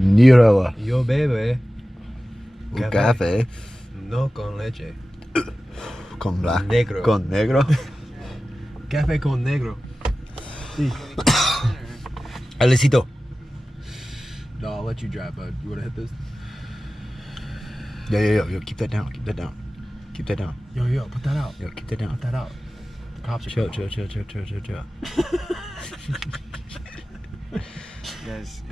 Niro. Yo bebe. Un café. No con leche. Con black. Negro. Con negro. Café con negro. Sí. Alecito. No, I'll let you drive, bud. You wanna hit this? Yo, keep that down. Keep that down. Keep that down. Yo, put that out. Yo, keep that down. Put that out. The cops are Chill. Guys,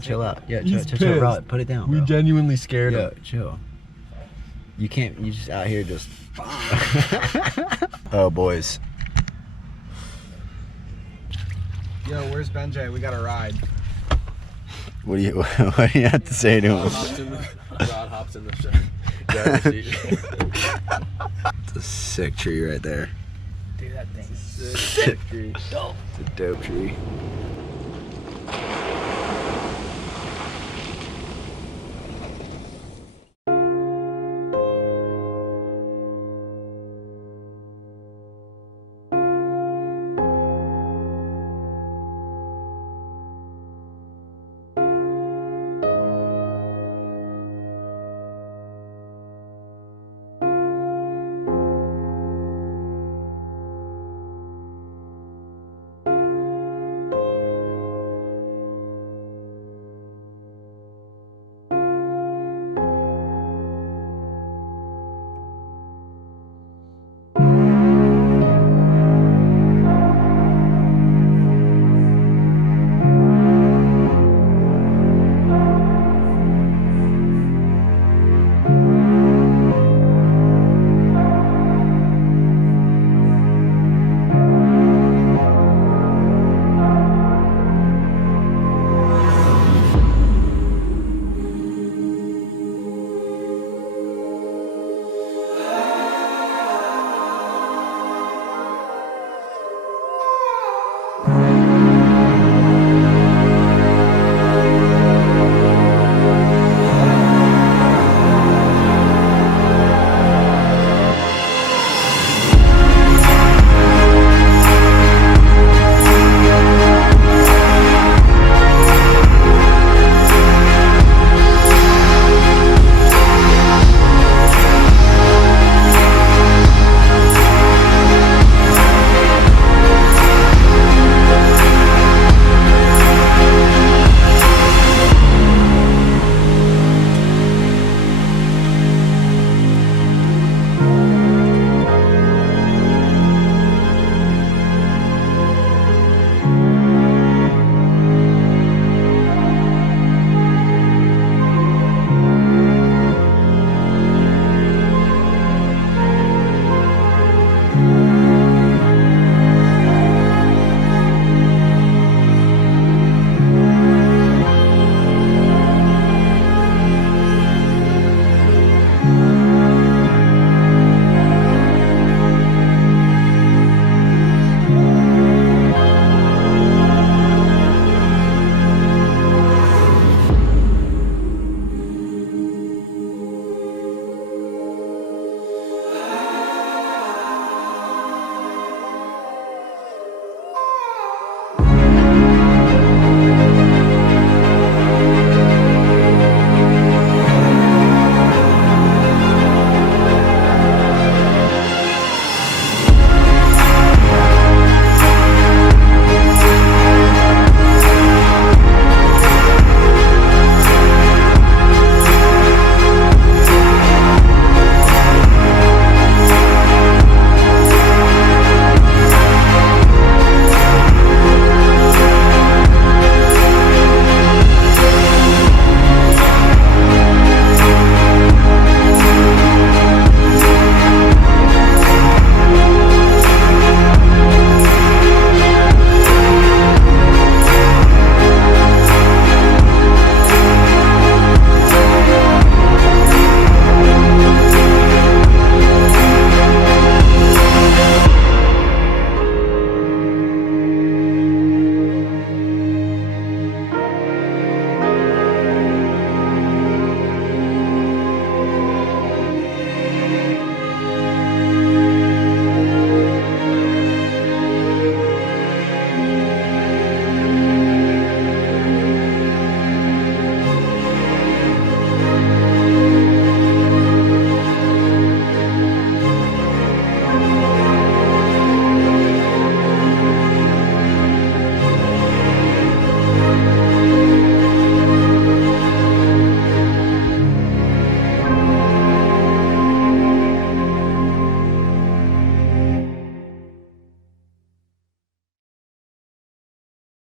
Chill out. Yeah, He's chill. pissed. Rod, put it down, We bro. genuinely scared Yo, him. chill. You can't. You just out here just. Oh, boys. Yo, where's Benjay? We got a ride. What do you have to say to him? Rod hops in the driver's seat. It's a sick tree right there. Dude, that thing's sick tree. It's a dope tree.